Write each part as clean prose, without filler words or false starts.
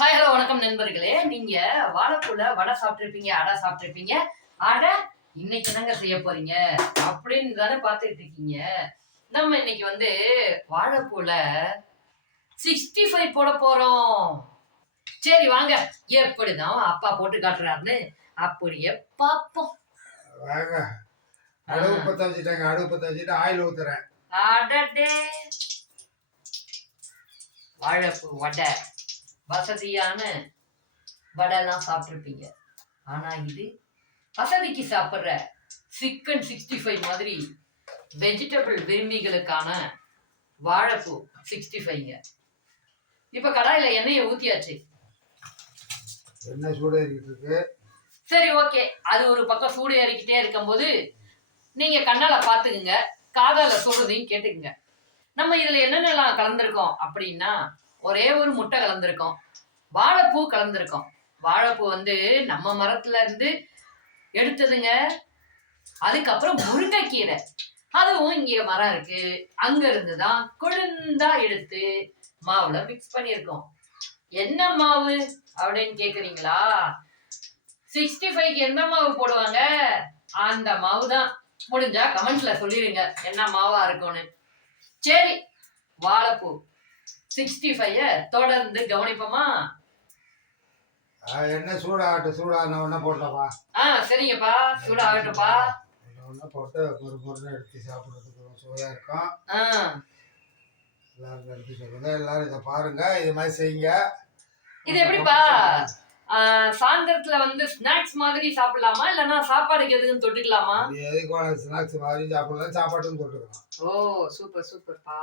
Hi hello வணக்கம் நண்பர்களே. நீங்க வாழைப்பூல வடை சாப்பிட்டுருப்பீங்க, அடை சாப்பிட்டுருப்பீங்க. அடை இன்னைக்கு என்னங்க செய்ய போறீங்க அப்படின்னு தானே பார்த்துட்டு இருக்கீங்க. நம்ம இன்னைக்கு வந்து வாழைப்பூல 65 போட போறோம். சரி வாங்க, எப்படிதான் அப்பா போட்டு காட்டுறாருன்னு அப்படியே பார்ப்போம். வாங்க. அடுப்பு பத்த வச்சுட்டாங்க. அடுப்பு பத்த வச்சுட்டு ஆயில் ஊத்துறேன். அடடே, வாழைப்பூ வடை வசதியான வடைலாம் சாப்பிட்டுருப்பீங்க. ஆனா இது வசதிக்கு சாப்பிட்ற சிக்கன் 65 மாதிரி வெஜிடபிள் விரும்பிகளுக்கான வாழைப்பூ 65ங்க. இப்ப கடாயில எண்ணெயை ஊத்தியாச்சு. எண்ணெய் சூடு ஏறிக்கிட்டு இருக்கு. சரி ஓகே, அது ஒரு பக்கம் சூடு ஏறிக்கிட்டே இருக்கும்போது நீங்க கண்ணால பாத்துக்குங்க, காதால சொல்றதையும் கேட்டுக்குங்க. நம்ம இதுல என்னென்னலாம் கலந்துருக்கோம் அப்படின்னா, ஒரே ஒரு முட்டை கலந்துருக்கோம், வாழைப்பூ கலந்துருக்கோம். வாழைப்பூ வந்து நம்ம மரத்துல இருந்து எடுத்ததுங்க. அதுக்கப்புறம் முருங்கைக்கீரை, அதுவும் இங்க மரம் இருக்கு, அங்க இருந்துதான் கொழுந்தா எடுத்து மாவுல மிக்ஸ் பண்ணியிருக்கோம். என்ன மாவு அப்படின்னு கேக்குறீங்களா? 65க்கு எந்த மாவு போடுவாங்க? அந்த மாவு தான். முடிஞ்சா கமெண்ட்ல சொல்லிருங்க என்ன மாவா இருக்கும்னு. சரி, வாழைப்பூ 65 தொடர்ந்து கவனிப்போமா? எண்ணெய் சூடான உடனே போடலாமா? சரிங்கப்பா, சூடாகட்டும்ப்பா. ஒண்ணு போட்டு ஒரு முறை எடுத்து சாப்பிடுறதுக்கு சுவையா இருக்கும். எல்லாரும் எடுத்து சொல்லுங்க. எல்லாரும் இதை பாருங்க, இது மாதிரி செய்யுங்க. இது எப்படிப்பா சாயந்தரத்துல வந்து ஸ்நாக்ஸ் மாதிரி சாப்பிடலாமா, இல்லன்னா சாப்பாடுக்கு எதுவும் தொட்டுக்கலாமா? எதுக்கு ஸ்நாக்ஸ் மாதிரி சாப்பிடலாம், சாப்பாட்டுக்கும் தொட்டுக்கலாம். ஓ சூப்பர் சூப்பர்ப்பா.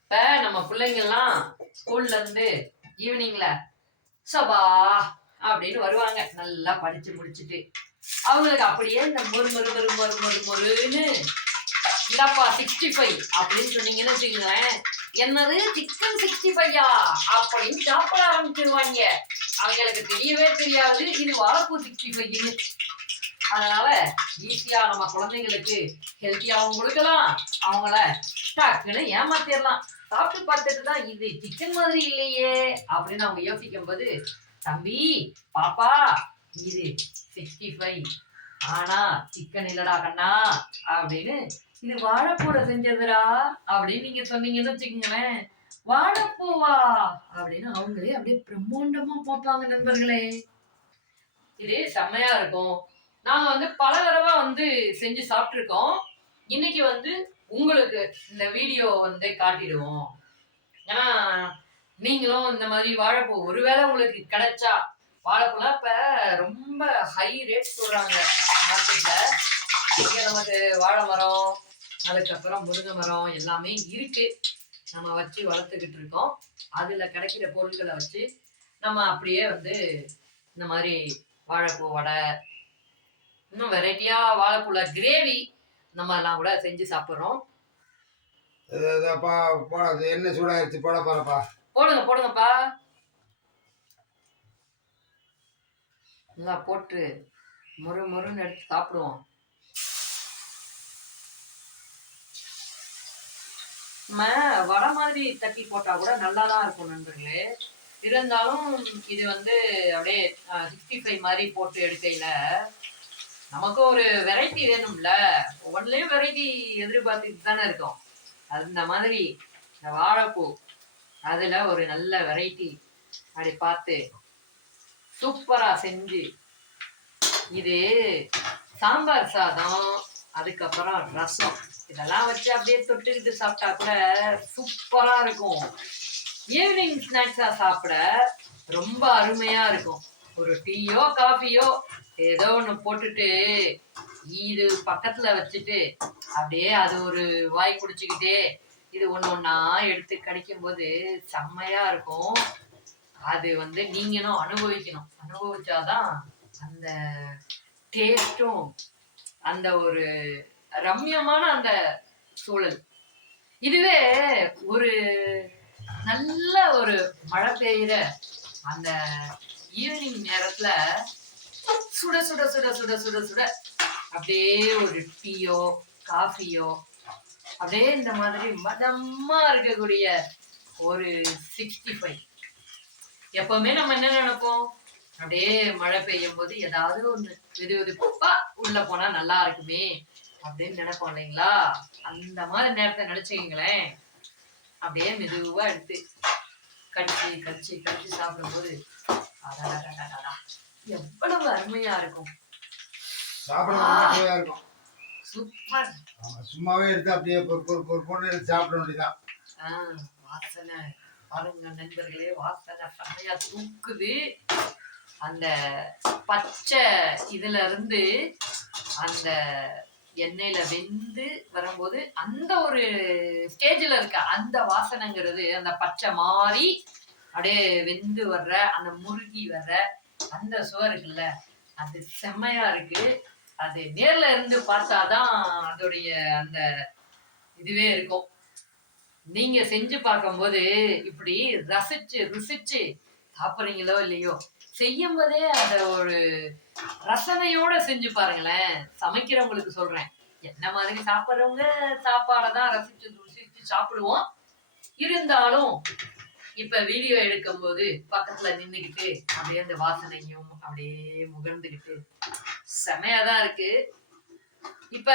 இப்ப நம்ம பிள்ளைங்க எல்லாம் ஸ்கூல்ல இருந்து ஈவினிங்ல சபா அப்படின்னு வருவாங்க, நல்லா படிச்சு முடிச்சுட்டு. அவங்களுக்கு அப்படியே இந்த மொறு மொறு மொறு மொறு மொறு மொறுன்னு இல்லப்பா 65 அப்படின்னு சொன்னீங்கன்னு வச்சுக்கோங்களேன், என்னது சிக்கன் 65யா அப்படின்னு சாப்பிட ஆரம்பிச்சிருவாங்க. அவங்களுக்கு தெரியவே தெரியாது இது வாழைப்பூ 65ன்னு. அதனால ஈஸியா நம்ம குழந்தைங்களுக்கு ஹெல்த்தியாகவும் கொடுக்கலாம், அவங்கள டக்குன்னு ஏமாத்திடலாம். சாப்பிட்டு பார்த்துட்டு தான் இது சிக்கன் மாதிரி இல்லையே அப்படின்னு அவங்க யோசிக்கும் போது, தம்பி பாப்பா இது 65 ஆனா சிக்கன் இல்லடா கண்ணா அப்படின்னு, இது வாழைப்பூல செஞ்சதுடா அப்படின்னு நீங்க சொன்னீங்கன்னு வச்சுக்கோங்களேன், வாழைப்பூவா அப்படின்னு அவங்களே அப்படியே பிரம்மாண்டமா பார்ப்பாங்க நண்பர்களே. இது செம்மையா இருக்கும். நாங்க வந்து பல தடவை வந்து செஞ்சு சாப்பிட்டுருக்கோம். இன்னைக்கு வந்து உங்களுக்கு இந்த வீடியோ வந்து காட்டிடுவோம். ஏன்னா நீங்களும் இந்த மாதிரி வாழைப்பூ ஒருவேளை உங்களுக்கு கிடைச்சா, வாழைப்பூலாம் இப்ப ரொம்ப ஹை ரேட் சொல்றாங்க மார்க்கெட்ல. இங்க நமக்கு வாழை மரம், அதுக்கப்புறம் முருங்கை மரம் எல்லாமே இருக்கு, நம்ம வச்சு வளர்த்துக்கிட்டு இருக்கோம். அதுல கிடைக்கிற பொருட்களை வச்சு நம்ம அப்படியே வந்து இந்த மாதிரி வாழைப்பூ வடை, இன்னும் வெரைட்டியா வாழைப்பூல கிரேவி நம்ம எல்லாம் கூட செஞ்சு சாப்பிடுறோம். எண்ணெய் சூடாயிருச்சு, போட போறப்பா. போடுங்க போடுங்கப்பா. நல்லா போட்டு முறு முறுன்னு எடுத்து சாப்பிடுவோம். நம்ம வடை மாதிரி தட்டி போட்டா கூட நல்லாதான் இருக்கும் நண்பர்களே. இருந்தாலும் இது வந்து அப்படியே 65 மாதிரி போட்டு எடுக்கையில நமக்கு ஒரு வெரைட்டி வேணும்ல. ஒவ்வொன்றுலயும் வெரைட்டி எதிர்பார்த்துட்டு தானே இருக்கும். அந்த மாதிரி இந்த வாழைப்பூ அதுல ஒரு நல்ல வெரைட்டி அப்படி பார்த்து சூப்பரா செஞ்சு, இது சாம்பார் சாதம், அதுக்கப்புறம் ரசம், இதெல்லாம் வச்சு அப்படியே தொட்டுக்கிட்டு சாப்பிட்டா கூட சூப்பரா இருக்கும். ஈவினிங் ஸ்நாக்ஸா சாப்பிட ரொம்ப அருமையா இருக்கும். ஒரு டீயோ காஃபியோ ஏதோ ஒண்ணு போட்டுட்டு இது பக்கத்துல வச்சுட்டு அப்படியே அது ஒரு வாய் குடிச்சுக்கிட்டே இது ஒண்ணு ஒண்ணா எடுத்து கடிக்கும் போது செம்மையா இருக்கும். அது வந்து நீங்களும் அனுபவிக்கணும், அனுபவிச்சாதான் அந்த டேஸ்டும் அந்த ஒரு ரம்யமான அந்த சூழல். இதுவே ஒரு நல்ல ஒரு மழை பெய்யுற அந்த ஈவினிங் நேரத்துல சுட சுட சுட சுட சுட சுட அப்படியே ஒரு டீயோ காஃபியோ அப்படியே இந்த மாதிரி மதமா இருக்கக்கூடிய ஒரு 65. எப்பவுமே நம்ம என்ன நினைப்போம், அப்படியே மழை பெய்யும் போது ஏதாவது ஒண்ணு வெது வெதுப்பா உள்ள போனா நல்லா இருக்குமே அப்படின்னு நினைப்போம் இல்லைங்களா? அந்த மாதிரி நேரத்தை நினைச்சுக்கீங்களேன். அப்படியே மெதுவா எடுத்து கடிச்சு கடிச்சு கடிச்சு சாப்பிடும்போது எவ்வளவு அருமையா இருக்கும். சாப்பிட இருக்கும். சூப்பர். சும்மாவே எடுத்து அப்படியே பொண்ணு எடுத்து சாப்பிட வேண்டியதான். வாசனை பாருங்க நண்பர்களே, வாசனை செமையா தூக்குது. அந்த பச்சை இதுல இருந்து அந்த எண்ணெயில வெந்து வரும்போது அந்த ஒரு ஸ்டேஜ்ல இருக்க அந்த வாசனைங்கிறது, அந்த பச்சை மாறி அப்படியே வெந்து வர்ற அந்த முருகி வர்ற அந்த சுவை இருக்குல்ல, அது செம்மையா இருக்கு. அது நேர்ல இருந்து பார்த்தாதான் அதோடைய அந்த இதுவே இருக்கும். நீங்க செஞ்சு பார்க்கும்போது இப்படி ரசிச்சு ருசிச்சு சாப்பிடுறீங்களோ இல்லையோ, செய்யும் போதே அத ஒரு ரசனையோட செஞ்சு பாருங்களேன். சமைக்கிறவங்களுக்கு சொல்றேன், என்ன மாதிரி சாப்பிடுறவங்க சாப்பாடதான் ரசிச்சு ருசிச்சு சாப்பிடுவோம். இருந்தாலும் இப்ப வீடியோ எடுக்கும் போது பக்கத்துல நின்னுகிட்டு அப்படியே அந்த வாசனையும் அப்படியே முகர்ந்துகிட்டு செமையாதான் இருக்கு. இப்ப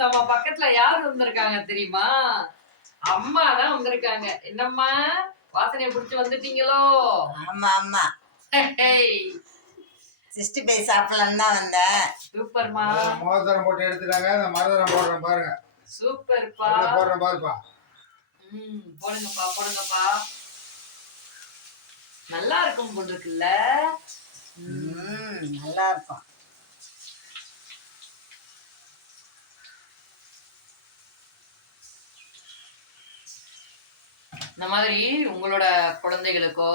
நம்ம பக்கத்துல யாரு வந்திருக்காங்க தெரியுமா? அம்மா தான் வந்திருக்காங்க. என்னம்மா வாசனையை பிடிச்சு வந்துட்டீங்களோ? ஆமா ஆமா, 65 சாப்பிடலாம் தான் வந்தேன். சூப்பர்மா. மோதிரம் போட்டு எடுத்துட்டாங்க. அந்த மரதரம் போடுறேன் பாருங்க. சூப்பர்ப்பா. போடுறேன் பாருப்பா. போடுங்கப்பா போடுங்கப்பா. நல்லா இருக்கும் போல் இருக்குல்ல. நல்லா இருக்கும். இந்த மாதிரி உங்களோட குழந்தைகளுக்கோ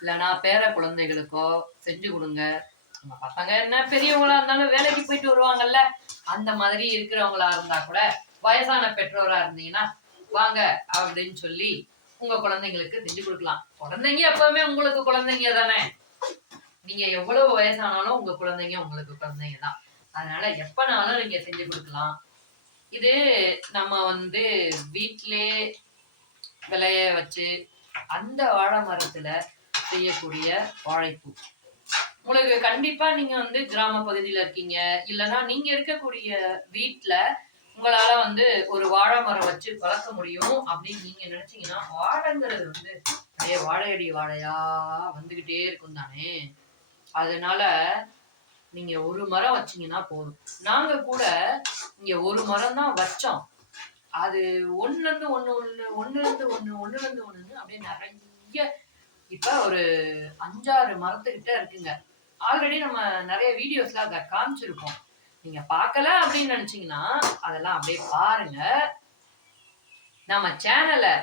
இல்லைன்னா பேர குழந்தைகளுக்கோ செஞ்சு கொடுங்க. நம்ம பசங்க என்ன பெரியவங்களா இருந்தாலும் வேலைக்கு போயிட்டு வருவாங்கல்ல, அந்த மாதிரி இருக்கிறவங்களா இருந்தா கூட வயசான பெற்றோரா இருந்தீங்கன்னா வாங்க அப்படின்னு சொல்லி உங்க குழந்தைங்களுக்கு செஞ்சு கொடுக்கலாம். குழந்தைங்க எப்பவுமே உங்களுக்கு குழந்தைங்க தானே. நீங்க எவ்வளவு வயசானாலும் உங்க குழந்தைங்க உங்களுக்கு குழந்தைங்க தான். அதனால எப்பனாலும் நீங்க செஞ்சு கொடுக்கலாம். இது நம்ம வீட்டிலே விளைய வச்சு அந்த வாழை மரத்துல செய்யக்கூடிய வாழைப்பூ. உங்களுக்கு கண்டிப்பா நீங்க கிராம பகுதியில இருக்கீங்க, இல்லைன்னா நீங்க இருக்கக்கூடிய வீட்டுல உங்களால ஒரு வாழை மரம் வச்சு வளர்க்க முடியும் அப்படின்னு நீங்க நினைச்சீங்கன்னா, வாழைங்கிறது அப்படியே வாழையடி வாழையா வந்துகிட்டே இருக்கும் தானே. அதனால நீங்க ஒரு மரம் வச்சீங்கன்னா போதும். நாங்க கூட இங்க ஒரு மரம் தான் வச்சோம். அது ஒண்ணுல இருந்து ஒண்ணு அப்படியே நிறைய இப்ப ஒரு 5-6 மரத்துக்கிட்ட இருக்குங்க. ஆல்ரெடி நம்ம நிறைய வீடியோஸ்ல அதை காமிச்சிருக்கோம். நீங்க பார்க்கல அப்படின்னு நினைச்சீங்கன்னா அதெல்லாம் அப்படியே பாருங்க. நம்ம சேனலை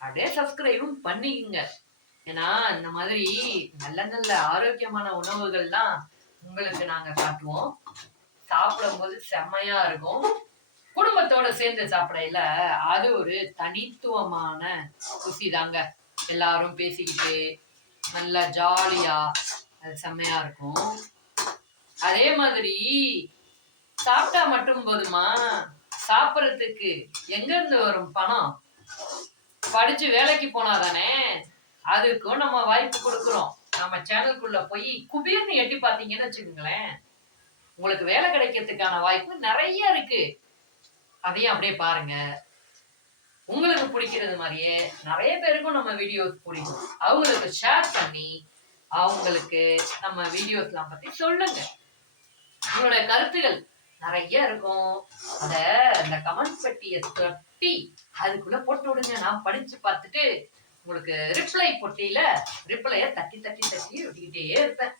அப்படியே சப்ஸ்கிரைபும் பண்ணிக்கங்க. ஏன்னா இந்த மாதிரி நல்ல நல்ல ஆரோக்கியமான உணவுகள்லாம் உங்களுக்கு நாங்க காட்டுவோம். சாப்பிடும் போது செம்மையா இருக்கும். குடும்பத்தோட சேர்ந்து சாப்பிடையில அது ஒரு தனித்துவமான ருசி தாங்க. எல்லாரும் பேசிக்கிட்டு நல்லா ஜாலியா அது செம்மையா இருக்கும். அதே மாதிரி சாப்பிட்டா மட்டும் போதுமா, சாப்பிடறதுக்கு எங்க இருந்து வரும் பணம்? படிச்சு வேலைக்கு போனாதானே. அதுக்கும் நம்ம வாய்ப்பு கொடுக்குறோம். நம்ம சேனலுக்குள்ள போய் குபீர்னு எட்டி பார்த்தீங்கன்னு வச்சுக்கோங்களேன், உங்களுக்கு வேலை கிடைக்கிறதுக்கான வாய்ப்பு நிறைய இருக்கு. அதையும் அப்படியே பாருங்க. உங்களுக்கு பிடிக்கிறது மாதிரியே நிறைய பேருக்கும் நம்ம வீடியோஸ் பிடிக்கும். அவங்களுக்கு ஷேர் பண்ணி அவங்களுக்கு நம்ம வீடியோஸ்லாம் பத்தி சொல்லுங்க. உங்களோட கருத்துகள் நிறைய இருக்கும். அத இந்த கமெண்ட் பெட்டியை தட்டி அதுக்குள்ள போட்டு விடுங்க. நான் படிச்சு பார்த்துட்டு உங்களுக்கு ரிப்ளை பொட்டியில ரிப்ளைய தட்டி தட்டி தட்டி விட்டுக்கிட்டே இருப்பேன்.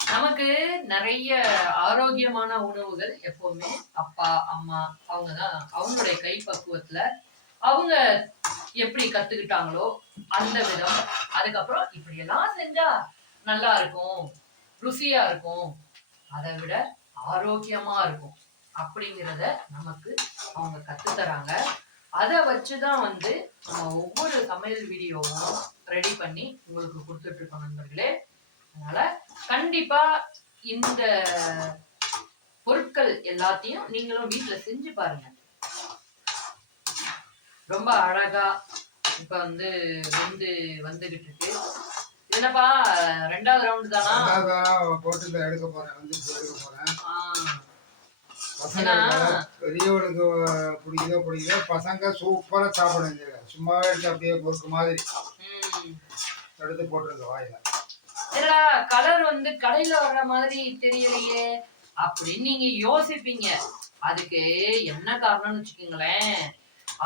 நமக்கு நிறைய ஆரோக்கியமான உணவுகள் எப்பவுமே அப்பா அம்மா அவங்கதான் அவங்களுடைய கை பக்குவத்துல அவங்க எப்படி கத்துக்கிட்டாங்களோ அந்த விதம். அதுக்கப்புறம் இப்படி எல்லாம் செஞ்சா நல்லா இருக்கும், ருசியா இருக்கும், அதை விட ஆரோக்கியமா இருக்கும் அப்படிங்கிறத நமக்கு அவங்க கத்துத்தராங்க. அதை வச்சுதான் நம்ம ஒவ்வொரு சமையல் வீடியோவும் ரெடி பண்ணி உங்களுக்கு கொடுத்துட்டு இருக்கோம் நண்பர்களே. அதனால கண்டிப்பா இந்த பொருட்கள் எல்லாத்தையும் நீங்களும் வீட்டுல செஞ்சு பாருங்க. ரொம்ப அழகா இப்ப வந்து வந்துகிட்டு இருக்கு. என்னப்பா 2வது ரவுண்ட் தானா? அதான் போட்டு எடுக்க போறேன், வந்து எடுக்க போறேன். பசங்க ஏன்னா பெரியவனுக்கு பிடிக்குதோ பசங்க சூப்பரா சாப்பிடுங்க. சும்மாவே எடுத்து அப்படியே பொறுக்கு மாதிரி எடுத்து போட்டுருங்க வாயில. என்னடா கலர் வந்து கடையில வர்ற மாதிரி தெரியலையே அப்படின்னு நீங்க யோசிப்பீங்க. அதுக்கு என்ன காரணம்னு வச்சுக்கோங்களேன்,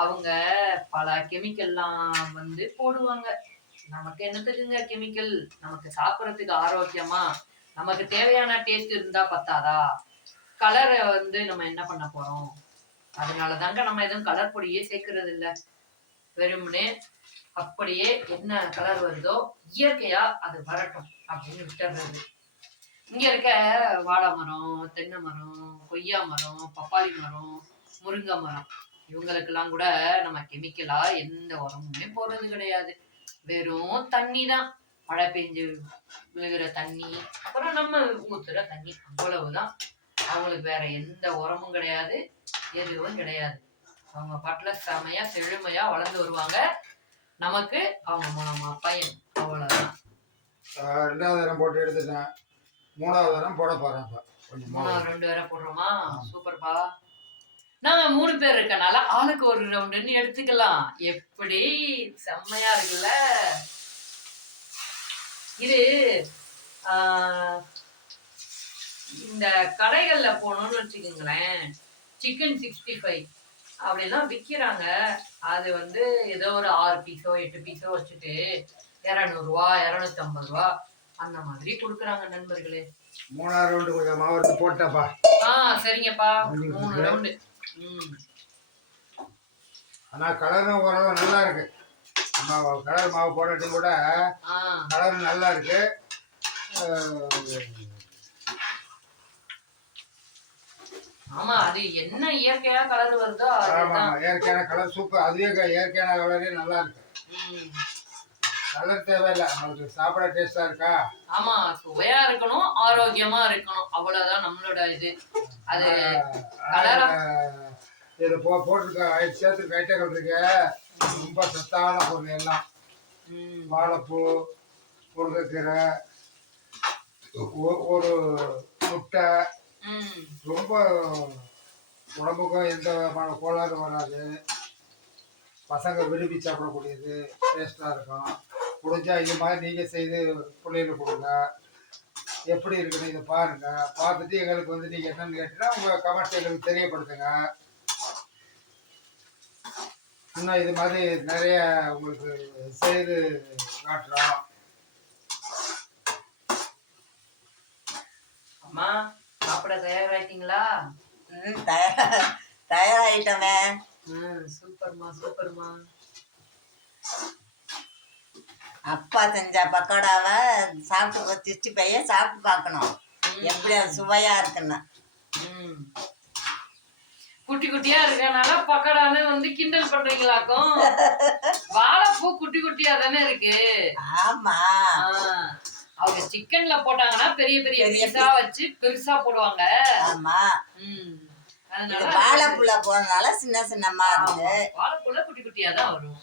அவங்க பல கெமிக்கல்லாம் வந்து போடுவாங்க. நமக்கு என்னத்துக்குங்க கெமிக்கல்? நமக்கு சாப்பிடறதுக்கு ஆரோக்கியமா நமக்கு தேவையான டேஸ்ட் இருந்தா பத்தாதா? கலரை வந்து நம்ம என்ன பண்ண போறோம்? அதனாலதாங்க நம்ம எதுவும் கலர் பொடியே சேர்க்கறது இல்ல. வெறுமனே அப்படியே என்ன கலர் வருதோ இயற்கையா அது வரட்டும் அப்படின்னு விட்டுறது. இங்க இருக்க வாழை மரம், தென்னை மரம், கொய்யா மரம், பப்பாளி மரம், முருங்கை மரம் இவங்களுக்கெல்லாம் கூட நம்ம கெமிக்கலா எந்த உரமுமே போடுறது கிடையாது. வெறும் தண்ணி தான், மழை பெஞ்சு விழுகிற தண்ணி, அப்புறம் நம்ம ஊத்துற தண்ணி, அவ்வளவுதான். அவங்களுக்கு வேற எந்த உரமும் கிடையாது, எதுவும் கிடையாது. அவங்க பாட்டுல செமையா செழுமையா வளர்ந்து வருவாங்க. நமக்கு அவங்க மூலமா பையன், அவ்வளவுதான். 2வது தரம் போட்டு எடுத்துட்டேன். 3வது தரம் போட போறேன். இப்ப கொஞ்சம் 3வது ரவுண்டு வேற போடுறோமா? சூப்பர்ப்பா. நாங்க 3 பேர் இருக்கனால ஆளுக்கு ஒரு ரவுண்டுன்னு எடுத்துக்கலாம். எப்படி செம்மையா இருக்குல்ல இது. இந்த கடைகள்ல போனோம்னு வச்சுக்கோங்களேன், சிக்கன் 65 அப்படிலாம் விற்கிறாங்க. அது வந்து ஏதோ ஒரு 6 பீஸோ 8 பீஸோ வச்சுட்டு 200 ரூபா 250 ரூபா அந்த மாதிரி கொடுக்குறாங்க நண்பர்களே. 3வது ரவுண்டு கொஞ்சம் மாவு எடுத்து போட்டப்பா. சரிங்கப்பா, 3 ரவுண்டு. ஆனா கலரும் ஓரளவு நல்லா இருக்கு. நம்ம கலர் மாவு போட்டு கூட கலர் நல்லா இருக்கு. ஆமா, அது என்ன இயற்கையா கலர் வருதோ அதுதான். இயற்கையான கலர் சூப்பர். அதுவே இயற்கையான கலரே நல்லா இருக்கு. கலர் தேவையில்லை, நமக்கு சாப்பிட டேஸ்டா இருக்கா? ஆமா, சுவையா இருக்கணும், ஆரோக்கியமா இருக்கணும், அவ்வளவுதான் நம்மளோட இது. அது கலரா இது போட்டிருக்க சேர்த்துருக்க ஐட்டங்கள் இருக்கு, ரொம்ப சத்தான பொருள் எல்லாம். வாழைப்பூ, முருங்கைக்கீரை, ஒரு முட்டை, ரொம்ப உடம்புக்கும் எந்த விதமான கோளாறு வராது. பசங்க விரும்பி சாப்பிடக்கூடியது, டேஸ்டா இருக்கும். முடிஞ்சா இது மாதிரி நீங்க செய்து பிள்ளைகளுக்கு கொடுங்க. எப்படி இருக்குன்னு இதை பாருங்க. பார்த்துட்டு எங்களுக்கு வந்து நீங்க என்னன்னு கேட்டீங்கன்னா உங்க கமெண்ட்ஸ் எங்களுக்கு தெரியப்படுத்துங்க. இன்னும் இது மாதிரி நிறைய உங்களுக்கு செய்து காட்டுறோம். அம்மா சாப்பிட தயாராயிட்டீங்களா? தயாராயிட்டோமே. சூப்பர்மா சூப்பர்மா. அப்பா செஞ்ச பக்கோடாவை சாப்பிட்டு 65 சாப்பிட்டு பார்க்கணும் எப்படி அது சுவையா இருக்குன்னு. குட்டி குட்டியா இருக்கனால பக்கோடான்னு வந்து கிண்டல் பண்றீங்களாக்கும். வாழைப்பூ குட்டி குட்டியா தானே இருக்கு. ஆமா, அவங்க சிக்கன்ல போட்டாங்கன்னா பெரிய பெரிய பீஸா வச்சு பெருசா போடுவாங்க. ஆமா, அதனால வாழைப்பூல போறதுனால சின்ன சின்னமா இருக்கு. வாழைப்பூல குட்டி குட்டியா தான் வரும்.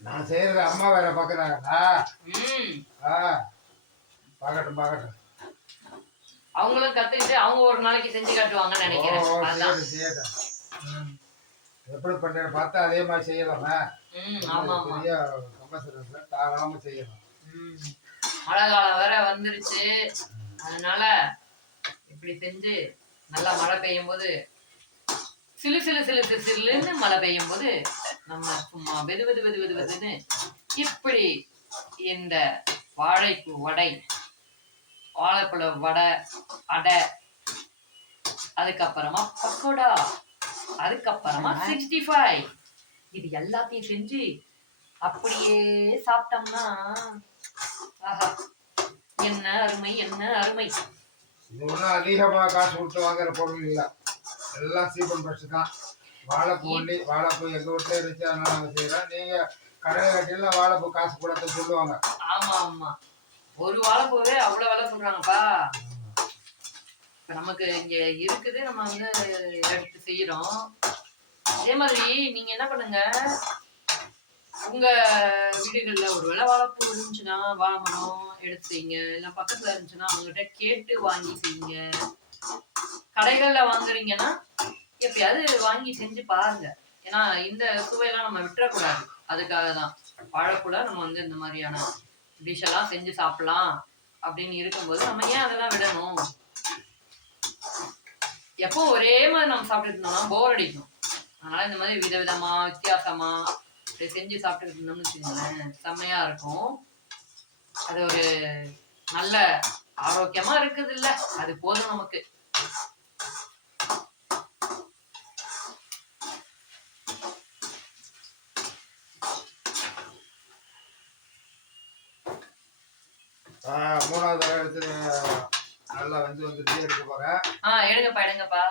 நான் செய்யறது அம்மா வேற பாக்குறாங்களா? பாக்கட்டும் பாக்கட்டும். அவங்களும் கத்துக்கிட்டு அவங்க ஒரு நாளைக்கு செஞ்சு காட்டுவாங்கன்னு நினைக்கிறேன். எப்படி பண்றேன்னு பார்த்தா அதே மாதிரி செய்யலாமா? பெரிய கம்பல்சரி தாராளமா செய்யலாம். மழை காலம் வேற வந்துருச்சு, அதனால இப்படி செஞ்சு நல்லா மழை பெய்யும் போது சிலு சிலு சிலு சிலு சிலுன்னு மழை பெய்யும் போது நம்ம சும்மா வெது வெது வெது வெது வெதுன்னு இப்படி இந்த வாழைப்பூ வடை, வாழைப்பழ வடை, அடை, அதுக்கப்புறமா பக்கோடா, அதுக்கப்புறமா 65. இது எல்லாத்தையும் செஞ்சு அப்படியே சாப்பிட்டோம்னா ஆஹா, என்ன அருமை என்ன அருமை. இது ஒன்றும் அதிகமாக காசு கொடுத்து வாங்குற பொருள் இல்லை, எல்லாம் சீப்பன் பட்சு தான். வாழைப்பூ ஒண்டி, வாழைப்பூ எங்கள் வீட்டில் இருந்துச்சு, அதனால நாங்கள் செய்கிறோம். நீங்கள் கடையில் கட்டிலாம் வாழைப்பூ காசு கொடுத்து சொல்லுவாங்க. ஆமா ஆமா, ஒரு வாழைப்பூவே அவ்வளவு விலை சொல்றாங்கப்பா. இப்ப நமக்கு இங்க இருக்குது, நம்ம வந்து எடுத்து செய்யறோம். அதே மாதிரி நீங்க என்ன பண்ணுங்க, உங்க வீடுகள்ல ஒருவேளை வாழைப்பூ இருந்துச்சுன்னா வாழை மரம் எடுத்து செய்யுங்க, இல்ல பக்கத்துல இருந்துச்சுன்னா அவங்ககிட்ட கேட்டு வாங்கி செய்யுங்க. கடைகள்ல வாங்குறீங்கன்னா எப்பயாவது வாங்கி செஞ்சு பாருங்க. ஏன்னா இந்த சுவையெல்லாம் நம்ம விட்டுறக்கூடாது. அதுக்காக தான் வாழைப்பூல நம்ம வந்து இந்த மாதிரியான டிஷ் எல்லாம் செஞ்சு சாப்பிடலாம் அப்படின்னு இருக்கும்போது நம்ம ஏன் அதெல்லாம் விடணும்? எப்போ ஒரே மாதிரி நம்ம சாப்பிட்டு இருந்தோம்னா போர் அடிக்கும். அதனால இந்த மாதிரி விதவிதமா வித்தியாசமா செஞ்சு சாப்பிட்டு இருந்தோம்னு வச்சுக்கோங்களேன், செம்மையா இருக்கும். அது ஒரு நல்ல ஆரோக்கியமா இருக்குது இல்ல, அது போதும் நமக்கு. மூணாவது தடவை எடுத்து நல்லா வந்துட்டு எடுக்க போகிறேன். எடுங்கப்பா எடுங்கப்பா.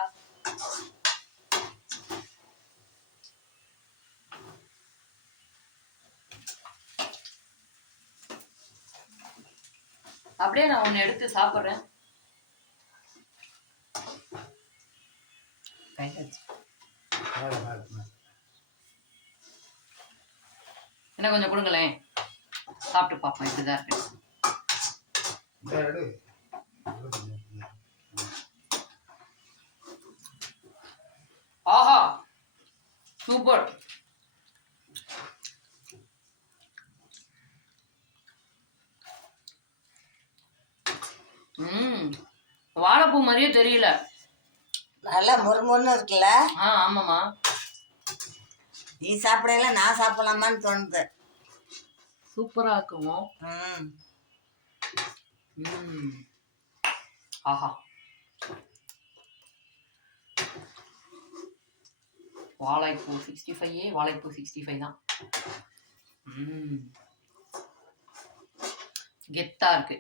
அப்படியே நான் ஒன்னு எடுத்து சாப்பிடுறேன். என்ன கொஞ்சம் கொடுங்களேன், சாப்பிட்டு பார்ப்போம் இப்படிதான் இருக்கு. ஆஹா சூப்பர். வாழைப்பூ மாதிரியே தெரியல, நல்லா முறுமுறுன்னு இருக்குல்ல. ஆமாமா, நீ சாப்பிடல நான் சாப்பிடலாமான்னு தோணுது. சூப்பரா இருக்கும். ஆஹா, வாழைப்பூ 65 வாழைப்பூ 65 தான். கெத்தா இருக்கு.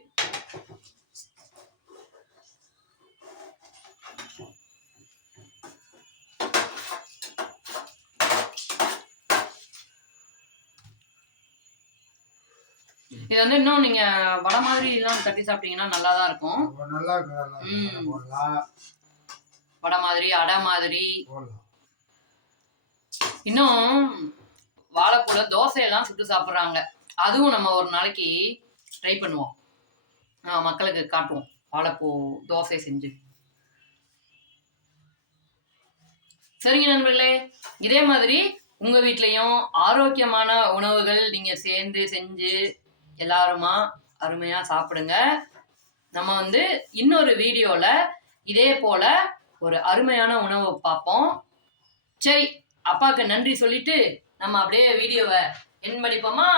இது வந்து இன்னும் நீங்க வடை மாதிரி எல்லாம் தட்டி சாப்பிட்டீங்கன்னா நல்லா தான் இருக்கும். நல்லா இருக்கும். வடை மாதிரி அடை மாதிரி. இன்னும் வாழைப்பூல தோசையெல்லாம் சுட்டு சாப்பிட்றாங்க. அதுவும் நம்ம ஒரு நாளைக்கு ட்ரை பண்ணுவோம், மக்களுக்கு காட்டுவோம் வாழைப்பூ தோசை செஞ்சு. சரிங்க நண்பர்களே, இதே மாதிரி உங்க வீட்லயும் ஆரோக்கியமான உணவுகள் நீங்க சேர்ந்து செஞ்சு எல்லாருமா அருமையா சாப்பிடுங்க. நம்ம வந்து இன்னொரு வீடியோல இதே போல ஒரு அருமையான உணவை பார்ப்போம். சரி, அப்பாவுக்கு நன்றி சொல்லிட்டு நம்ம அப்படியே வீடியோவை என் பண்ணிப்போமா?